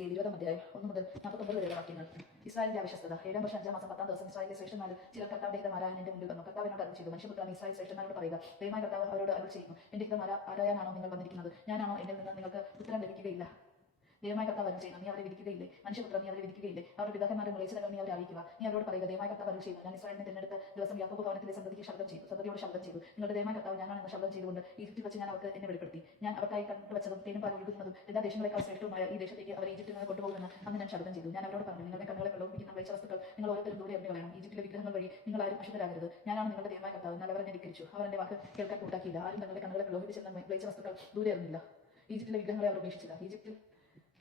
K ഇരുപതാം അധ്യായം ഒന്ന് മുതൽ നാൽപ്പത്തൊമ്പത് വരെയുള്ള വാക്യങ്ങൾ. ഇസ്രായേലിന്റെ അവിശ്വസ്തത ഏഴാം വർഷം അഞ്ചാം മാസം പത്താം ദിവസം ഇസ്രായേലിലെ ശ്രേഷ്ഠന്മാർ ചിലർ കർത്താവിന്റെ ഹിതമാരായ മുമ്പിൽ വന്നു. കർത്താവിനോട് ചെയ്തു മനുഷ്യപുത്രം ഇസ്രായേൽ ശ്രേഷ്ഠന്മാരോട് പറയുക ദൈവമായ കർത്താവ് അവരോട് അരുൾ ചെയ്യുന്നു. എന്റെ ഹിതം ആരാ- ആരായാനാണോ നിങ്ങൾ വന്നിരിക്കുന്നത്? ഞാനാണോ എന്നിൽ നിന്ന് നിങ്ങൾക്ക് ഉത്തരം ലഭിക്കുകയില്ല? ദൈവമായ കർത്താവ് ചെയ്യുന്നു. നീ അവരെ വിധിക്കുകയില്ലേ? മനുഷ്യപുത്രം നീ അവരെ വിധിക്കുകയില്ലേ? അവരുടെ പിതാക്കന്മാരുടെ മുളയിച്ചതങ്ങൾ നീ അവരെ അറിയിക്കുക. നീ അവരോട് പറയുക ദൈവമായ കർത്താവ് ചെയ്യുന്നു. ഞാൻ ഇസ്രായേലിനെ തിരഞ്ഞെടുത്ത ദിവസം യാക്കോബ് ഭവനത്തിലെ സന്തതിക്ക് ശബ്ദം ചെയ്തു. സന്തതിയോട് ശബ്ദം ചെയ്തു. നിങ്ങളുടെ ദൈവമായ കർത്താവ് ഞാനാണ് എന്ന ശബ്ദം ചെയ്തുകൊണ്ട് ഈജിപ്തിൽ വെച്ച് ഞാൻ അവർക്ക് എന്നെ വെളിപ്പെടുത്തി. ഞാൻ അവർക്കായി കണ്ടുവച്ചതും തേനും പാൽ ഒഴുകുന്നതും എല്ലാ ദേശങ്ങളെക്കാൾ ശ്രേഷ്ഠവുമായ ഈ ദേശത്തേക്ക് അവർ ഈജിപ്തിൽ നിന്ന് കൊണ്ടുപോകുമെന്ന് അന്ന് ഞാൻ ശബ്ദം ചെയ്തു. ഞാൻ അവരോട് പറഞ്ഞു നിങ്ങളുടെ കണ്ണുകളെ പ്രലോഭിപ്പിക്കുന്ന വെച്ച വസ്തുക്കൾ നിങ്ങൾ ഓരോരുത്തരും ദൂരെ എറിഞ്ഞു കളയണം. ഈജിപ്തിലെ വിഗ്രഹങ്ങൾ വഴി നിങ്ങൾ ആരും അശുദ്ധരാകരുത്. ഞാനാണ് നിങ്ങളുടെ ദൈവമായ കർത്താവ്. എന്നാൽ അവർ എന്നെ ധിക്കരിച്ചു. അവർ എന്റെ വാക്ക് കേൾക്കാൻ കൂട്ടാക്കിയില്ല. ആരും തങ്ങളുടെ കണ്ണുകളെ പ്രലോഭിപ്പിച്ചെന്ന വെച്ച വസ്തുക്കൾ ദൂരെ എറിഞ്ഞില്ല. ഈജിപ്തിലെ വിഗ്രഹങ്ങളെ അവർ ഉപേക്ഷിച്ചില്ല. ഈജിപ്തിൽ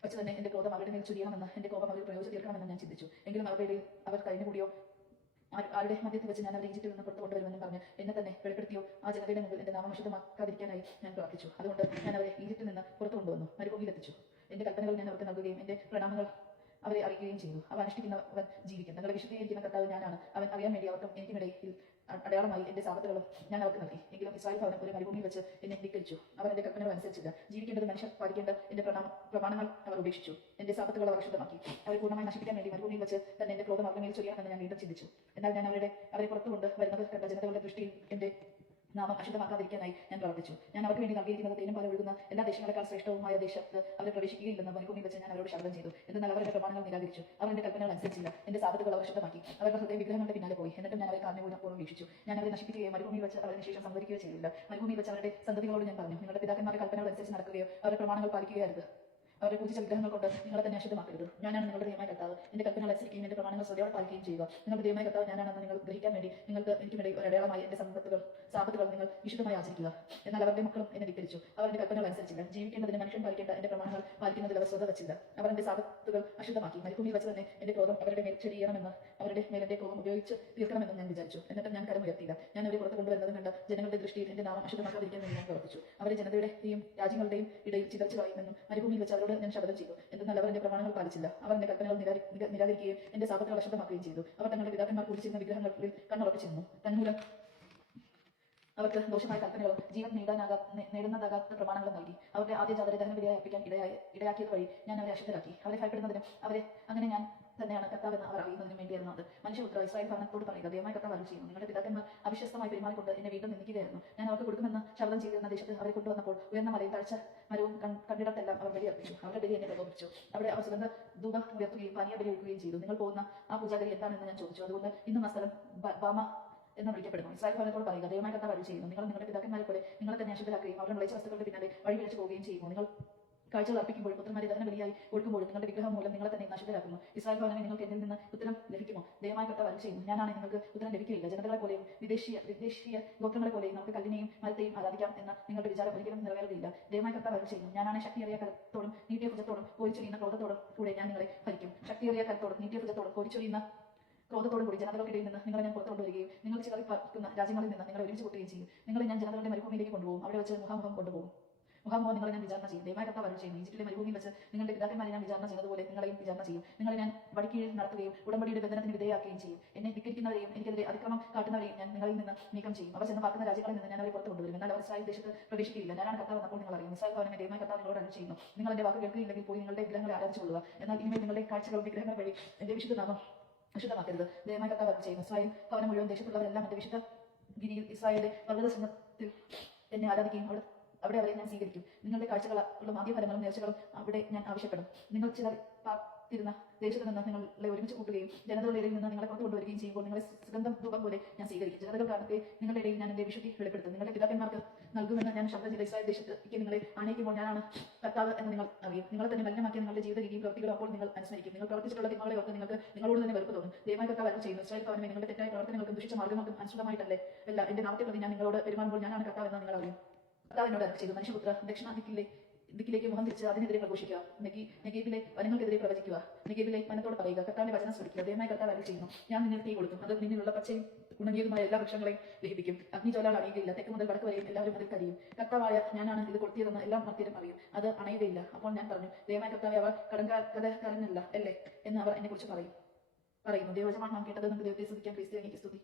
വെച്ച് തന്നെ എന്റെ ക്രോധം അവരുടെ മേൽ ചുരിയണമെന്ന് എന്റെ കോപം അവർ പ്രയോജനം തീർക്കണമെന്ന് ഞാൻ ചിന്തിച്ചു. എങ്കിലും അവരുടെ ഇടയിൽ അവർ കഴിഞ്ഞുകൂടിയോ കൂടിയോ? ആരുടെ മധ്യത്തിൽ വെച്ച് ഞാൻ അവരെ ഈജിപ്തിൽ നിന്ന് പുറത്തു കൊണ്ടുവരുമെന്ന് പറഞ്ഞ് എന്നെ തന്നെ വെളിപ്പെടുത്തിയോ? ആ ജനതയുടെ മുമ്പിൽ എന്റെ നാമം അശുദ്ധമാക്കാതിരിക്കാനായി ഞാൻ പ്രാർത്ഥിച്ചു. അതുകൊണ്ട് ഞാൻ അവരെ ഈജിപ്തിൽ നിന്ന് പുറത്തു കൊണ്ടുവന്നു മരുഭൂമിയിൽ എത്തിച്ചു എന്റെ കൽപ്പനകൾ ഞാൻ അവർക്ക് നൽകുകയും എന്റെ പ്രണാമങ്ങൾ അവരെ അറിയിക്കുകയും ചെയ്തു. അവ അനുഷ്ഠിക്കുന്നവൻ ജീവിക്കും. തങ്ങളെ വിശുദ്ധീകരിക്കുന്ന കർത്താവ് ഞാനാണ്. അവൻ അറിയാൻ വേണ്ടി അവർക്കും എനിക്കുമിടയിൽ അടയാളമായി എന്റെ സാപത്തുകളും ഞാൻ അവർക്ക് നൽകി. എങ്കിലും ഇസ്രായേൽ ഭവനം ഒരു മരുഭൂമിയിൽ വെച്ച് എന്നെ ധിക്കരിച്ചു. അവർ എന്റെ കൽപ്പനകൾ അനുസരിച്ചില്ല. ജീവിക്കേണ്ടത് മനുഷ്യർ പാലിക്കേണ്ട എന്റെ പ്രമാണങ്ങൾ അവർ ഉപേക്ഷിച്ചു. എന്റെ സാപത്തുകൾ അവർ അശുദ്ധമാക്കി. അവരെ പൂർണമായി നശിപ്പിക്കാൻ വേണ്ടി മരുഭൂമിയിൽ വെച്ച് തന്നെ എന്റെ ക്രോധം അവരുടെ മേൽ ഞാൻ വീണ്ടും ചിന്തിച്ചു. എന്നാൽ ഞാൻ അവരുടെ അവരെ പുറത്തുകൊണ്ട് വരുന്നത് കണ്ട ജനതകളുടെ ദൃഷ്ടിയിൽ എന്റെ നാമം അശുദ്ധമാക്കാതിരിക്കാനായി ഞാൻ പ്രവർത്തിച്ചു. ഞാൻ അവർക്ക് വേണ്ടി നൽകിയിരിക്കുന്നത് തേനും പാലും ഒഴുകുന്ന എല്ലാ ദേശങ്ങളെക്കാൾ ശ്രേഷ്ഠവുമായ ദേശത്ത് അവരെ പ്രവേശിക്കുകയില്ലെന്ന് മരുഭൂമിയിൽ വെച്ച് ഞാൻ അവരോട് ശബ്ദം ചെയ്തു. എന്നാൽ അവരുടെ പ്രമാണങ്ങൾ നിരാകരിച്ചു. അവർ കൽപ്പനകൾ അനുസരിച്ചില്ല. എന്റെ സാധ്യതകൾ അവർ ശുദ്ധമാക്കി. അവരുടെ ഹൃദയ വിഗ്രഹങ്ങളുടെ പിന്നാലെ പോയി. എന്നിട്ടും ഞാൻ അവരെ കാരണപൂർവം വീക്ഷിച്ചു. ഞാൻ അവരെ നശിപ്പിക്കുകയോ മരുഭൂമിയിൽ വെച്ച് അവരുടെ ശേഷം സംവദിക്കുകയോ ചെയ്തില്ല. മരുഭൂമിയിൽ വെച്ച് അവരുടെ സന്തതികളോട് ഞാൻ പറഞ്ഞു നിങ്ങളുടെ പിതാക്കന്മാരുടെ കൽപ്പനകൾ അനുസരിച്ച് നടക്കുകയോ അവരുടെ പ്രമാണങ്ങൾ പാലിക്കുകയായിരുന്നു അവരെ പൂജിച്ച വിഗ്രഹങ്ങൾ കൊണ്ട് നിങ്ങളെ തന്നെ അശുദ്ധമാക്കരുത്. ഞാനാണ് നിങ്ങളുടെ ദൈവമായ കർത്താവ്. എന്റെ കൽപ്പനകൾ അനുസരിക്കുകയും എന്റെ പ്രമാണങ്ങൾ ശ്രദ്ധയോടെ പാലിക്കുകയും ചെയ്യുക. നിങ്ങളുടെ ദൈവമായ കർത്താവ് ഞാനാണെന്ന് നിങ്ങൾ ഗ്രഹിക്കാൻ വേണ്ടി നിങ്ങൾക്ക് എനിക്കുമിടയിൽ ഒരു അടയാളമായി എന്റെ സമ്പത്തുകൾ സാമ്പത്തുകൾ നിങ്ങൾ വിശുദ്ധമായി ആചരിക്കുക. എന്നാൽ അവരുടെ മക്കളും എന്നെ ധിക്കരിച്ചു. അവർ എന്റെ കൽപ്പനകൾ അനുസരിച്ചില്ല. ജീവിക്കേണ്ടതിന് മനുഷ്യൻ പാലിക്കേണ്ട എന്റെ പ്രമാണങ്ങൾ പാലിക്കുന്നതിൽ അവർ ശ്രദ്ധ വെച്ചില്ല. അവർ എന്റെ സാമ്പത്തുകൾ അശുദ്ധമാക്കി. മരുഭൂമിയിൽ വെച്ച് തന്നെ എന്റെ ക്രോധം അവരുടെ മേൽ ചെടിയണമെന്ന് അവരുടെ എന്റെ കോപം ഉപയോഗിച്ച് തീർക്കണമെന്ന് ഞാൻ വിചാരിച്ചു. എന്നിട്ട് ഞാൻ കരം ഉയർത്തിയില്ല. ഞാൻ അവരെ പുറത്ത് കൊണ്ടുവരുന്നത് കണ്ട ജനങ്ങളുടെ ദൃഷ്ടിയിൽ എന്റെ നാമം അശുദ്ധമാക്കാതിരിക്കാൻ വേണ്ടി ഞാൻ പ്രവർത്തിച്ചു. അവരെ ജനതയുടെയും രാജ്യങ്ങളുടെയും ഇടയിൽ ചിതർച്ചു കളയുമെന്നും മരുഭൂമിയിൽ വെച്ച് അവരോട് ഞാൻ ശബ്ദം ചെയ്തു. എന്നാൽ അവർ എന്റെ പ്രമാണങ്ങൾ പാലിച്ചില്ല. അവർ എന്റെ കൽപ്പനകൾ നിരാ- നിര- നിരാകരിക്കുകയും എന്റെ സാപത്തുകൾ അശുദ്ധമാക്കുകയും ചെയ്തു. അവർ തങ്ങളുടെ പിതാക്കന്മാർ കുടിച്ചിരുന്ന വിഗ്രഹങ്ങളിൽ കണ്ണുറപ്പിച്ചിരുന്നു. തന്മൂലം അവർക്ക് ദോഷമായ കൽപ്പനകളും ജീവൻ നേടാനാകാ നേടുന്നതാകാത്ത പ്രമാണങ്ങളും നൽകി. അവരുടെ ആദ്യ ജാതരെ ദഹനബലിയായി അർപ്പിക്കാൻ ഇടയായി ഇടയാക്കിയത് വഴി ഞാൻ അവരെ അശുദ്ധരാക്കി. അവരെ ഭയപ്പെടുന്നതിനും അവരെ അങ്ങനെ ഞാൻ തന്നെയാണ് കർത്താവെന്ന് അവർ അറിയുന്നതിനും മനുഷ്യപുത്ര ഇസ്രായേൽ ഭരണത്തോട് പറയുക ദയമായി കർത്താവ് വരും ചെയ്യുന്നു. നിങ്ങളുടെ പിതാക്കന്മാർ അവിശ്വസ്തമായി പെരുമാറിക്കൊണ്ട് എന്നെ വീണ്ടും നിന്ദിക്കുകയായിരുന്നു. ഞാൻ അവർക്ക് കൊടുക്കുമെന്ന് ശബ്ദം ചെയ്തിരുന്ന ദേശത്ത് അവരെ കൊണ്ടുവന്നപ്പോൾ ഉയർന്ന മലയിൽ താഴ്ച മരവും കണ്ടിടത്തെല്ലാം അവർ ബലി അർപ്പിച്ചു. അവരുടെ ബലി എന്നെ പ്രകോപിച്ചു അവിടെ അവർ സുഗന്ധ ധൂപം ഉയർത്തുകയും പാനീയ ബലി ഒഴുകുകയും ചെയ്തു. നിങ്ങൾ പോകുന്ന ആ പൂജാഗരി എന്താണെന്ന് ഞാൻ ചോദിച്ചു. അതുകൊണ്ട് ഇന്നും ആ സ്ഥലം ബാമ എന്ന് വിളിക്കപ്പെടുന്നു. ഇസ്രായേൽ ഭരണത്തോട് പറയുക ദൈവമായി കർത്താവ് അരുൾ ചെയ്യുന്നു. നിങ്ങൾ നിങ്ങളുടെ പിതാക്കന്മാരെ പോലെ നിങ്ങളെ തന്നെ അശുദ്ധരാക്കുകയും അവരുടെ വിളയിച്ച വസ്തുക്കളുടെ പിന്നാലെ വഴി വിളിച്ചു പോവുകയും ചെയ്യുന്നു. നിങ്ങൾ കാഴ്ചകൾ അർപ്പിക്കുമ്പോൾ പുത്രന്മാരെ ദഹന ബലിയായി കൊടുക്കുമ്പോൾ നിങ്ങളുടെ വിഗ്രഹം മൂലം നിങ്ങളെ തന്നെ നശിതരാക്കുന്നു ഇസ്രായേൽ ഭവനമേ നിങ്ങൾക്ക് എന്നിൽ നിന്ന് ഉത്തരം ലഭിക്കുമോ? ദയമായി കർത്താവ് അരുൾ ചെയ്യുന്നു. ഞാനാണ് നിങ്ങൾക്ക് ഉത്തരം ലഭിക്കില്ല ജനതകളെ പോലെയും വിദേശീയ വിദേശീയ ഗോത്രങ്ങളെ പോലെയും നമുക്ക് കല്ലിനെയും മരത്തെയും ആരാധിക്കാം എന്ന നിങ്ങളുടെ വിചാരം ഒരിക്കലും നിറവേറുകയില്ല. ദയമായി കർത്താവ് അരുൾ ചെയ്യുന്നു. ഞാനാണ് ശക്തിയേറിയ കരത്തോടും നീട്ടിയ ഭുജത്തോടും കോരിച്ചൊരിയുന്ന ക്രോധത്തോടും കൂടെ ഞാൻ നിങ്ങളെ ഭരിക്കും. ശക്തിയേറിയ കരത്തോടും നീട്ടിയ ഭുജത്തോടും കോരിച്ചൊരിയുന്ന ക്രോധത്തോടും കൂടി ജനതകൾക്കിടയിൽ നിന്ന് നിങ്ങളെ ഞാൻ പുറത്തു കൊണ്ടുവരികയും നിങ്ങൾ ചിതറി പറക്കുന്ന രാജ്യങ്ങളിൽ നിന്ന് നിങ്ങളെ ഒരുമിച്ച് കൂട്ടുകയും ചെയ്യും. നിങ്ങളെ ഞാൻ ജനതകളുടെ മരുഭൂമിയിലേക്ക് കൊണ്ടുപോകും. അവിടെ വെച്ച് മുഖാമുഖം കൊണ്ടുപോകും. മുഖാമുഖം നിങ്ങളെ ഞാൻ വിചാരണ ചെയ്യും. ദൈവമായ കർത്താവ് ചെയ്യും. ഈജിപ്തിലെ മരുഭൂമിയിൽ വെച്ച് നിങ്ങളുടെ പിതാക്കന്മാരെ ഞാൻ വിചാരണ ചെയ്തതുപോലെ നിങ്ങളെയും വിചാരണ ചെയ്യും. നിങ്ങളെ ഞാൻ വടിക്കീഴിൽ നടത്തുകയും ഉടമ്പടിയുടെ ബന്ധനത്തിന് വിധേയമാക്കുകയും ചെയ്യും. എന്നെ ധിക്കരിക്കുന്നവരെയും എനിക്കെതിരെ അതിക്രമം കാട്ടുന്നവരെയും ഞാൻ നിങ്ങളിൽ നിന്ന് നീക്കം ചെയ്യും. അവർ ചെന്ന് പാർക്കുന്ന രാജ്യങ്ങളിൽ നിന്ന് ഞാൻ അവരെ പുറത്തു കൊണ്ടുവരും. എന്നാൽ അവർ ഇസ്രായേൽ ദേശത്ത് പ്രവേശിക്കുകയില്ല. ഞാനാണ് കർത്താവ് എന്നപ്പോൾ നിങ്ങൾ അറിയും ഇസ്രായേൽ ഭവനം ദൈവമായ കർത്താവ് നിങ്ങളോട് അനു ചെയ്യുന്നു. നിങ്ങൾ എന്റെ വാക്ക് കേൾക്കുകയില്ലെങ്കിൽ പോയി നിങ്ങളുടെ വിഗ്രഹങ്ങളെ ആരാധിച്ചുകൊള്ളുക എന്നാൽ ഇനിമേൽ നിങ്ങളുടെ കാഴ്ചകളും വിഗ്രഹങ്ങൾ വഴി എന്റെ വിശുദ്ധ നാമം വിശുദ്ധമാക്കരുത്. ദയമായ കർത്താവ് ചെയ്യുന്നു. ഇസ്രായേൽ ഭവനം മുഴുവൻ ദേശത്തുള്ളവരെല്ലാം എന്റെ വിശുദ്ധ ഗിരിയിൽ ഇസ്രായേലിലെ പർവത സിംഹത്തിൽ എന്നെ ആരാധിക്കുകയും അവിടെ അവിടെ അവരെ ഞാൻ സ്വീകരിക്കും. നിങ്ങളുടെ കാഴ്ചകളും ആദ്യഫലങ്ങളും നേർച്ചകളും അവിടെ ഞാൻ ആവശ്യപ്പെടും. നിങ്ങൾ ചിലർ പാർത്തിരുന്ന ദേശത്ത് നിന്ന് നിങ്ങളെ ഒരുമിച്ച് കൂട്ടുകയും ജനതകളുടെ ഇടയിൽ നിന്ന് നിങ്ങളെ പുറത്തു കൊണ്ടുവരികയും ചെയ്യുമ്പോൾ നിങ്ങളെ സുഗന്ധം രൂപം പോലെ ഞാൻ സ്വീകരിക്കും. ജനതകൾ കാണുകയെ നിങ്ങളുടെ ഇടയിൽ ഞാൻ എന്റെ വിശുദ്ധി വെളിപ്പെടുത്തും. നിങ്ങളുടെ പിതാക്കന്മാർക്ക് നൽകുമെന്ന് ഞാൻ ശബ്ദം ചെയ്ത ഇസ്രായേൽ ദേശത്തേക്ക് നിങ്ങളെ ആനയിക്കുമ്പോൾ ഞാനാണ് കർത്താവ് എന്ന് നിങ്ങൾ അറിയും. നിങ്ങളെ തന്നെ മലിനമാക്കിയ നിങ്ങളുടെ ജീവിത രീതിയും പ്രവർത്തികളും അപ്പോൾ നിങ്ങൾ അനുസ്മരിക്കും. നിങ്ങൾ പ്രവർത്തിച്ചിട്ടുള്ള തിന്മകളെ ഓർത്ത് നിങ്ങൾക്ക് നിങ്ങളോട് തന്നെ വെറുപ്പ് തോന്നും. ദൈവമായ കർത്താവ് അരുൾ ചെയ്യുന്നു. ഇസ്രായേൽ ഭവനമേ നിങ്ങളുടെ തെറ്റായ പ്രവർത്തനങ്ങൾക്കും ദുഷിച്ച മാർഗങ്ങൾക്കും അനുസൃതമായിട്ടല്ലേ. അല്ല എന്റെ നാമത്തെ പ്രതി ഞാൻ നിങ്ങളോട് പെരുമാറുമ്പോൾ ഞാനാണ് കർത്താവ് എന്ന് നിങ്ങൾ അറിയും. കർത്താവിനോട് ചെയ്തു. മനുഷ്യപുത്ര ദക്ഷിണ ദിക്കിലെ ദിക്കിലേക്ക് മുഖം തിരിച്ച് അതിനെതിരെ പ്രഘോഷിക്കുക നെഗി നെഗീബിലെ വനങ്ങൾക്കെതിരെ പ്രവചിക്കുക. നെഗീബിലെ വനത്തോട് പറയുക. കർത്താവിന്റെ വചനം സ്മരിക്കുക ദയമായി കർത്താവ് അരുൾ ചെയ്യുന്നു. ഞാൻ നിന്നെ തീ കൊടുക്കും. അത് നിന്നിലുള്ള പച്ചയും ഉണങ്ങിയതുമായ എല്ലാ വൃക്ഷങ്ങളെയും ദഹിപ്പിക്കും. അഗ്നിജോലാൽ അറിയുകയില്ല തെക്ക് മുതൽ വടക്ക് വരെയും എല്ലാവരും അതിൽ കരയും. കർത്താവായ ഞാനാണ് ഇത് കൊടുത്തിയതെന്ന് എല്ലാം മർത്യരും അറിയും. അത് അണയുകയില്ല. അപ്പോൾ ഞാൻ പറഞ്ഞു ദയമായി കർത്താവ് അവർ കടങ്കാരനല്ല അല്ലേ? എന്ന് അവർ എന്നെ കുറിച്ച് പറയും. പറയുന്നു. ദൈവജമാണ് നാം കേട്ടത് നമുക്ക് ദൈവത്തെ സ്തുതിക്കാൻ ക്രിസ്ത്യാനിക്ക് സ്തുതി.